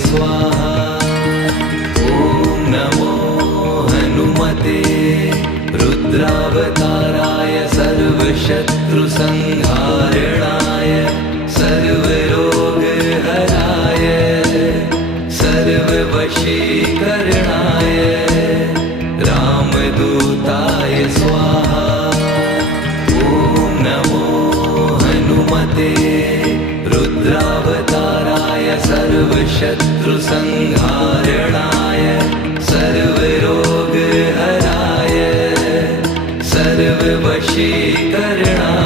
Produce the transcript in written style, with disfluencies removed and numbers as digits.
स्वाहा। ॐ नमो हनुमते रुद्रावताराय सर्वशत्रुसंहारणाय सर्वरोगहराय सर्ववशीकरणाय रामदूताय स्वाहा। ॐ नमो हनुमते रुद्रावताराय सर्वशत्रुसंहारणाय सर्वरोगहराय सर्ववशीकरणाय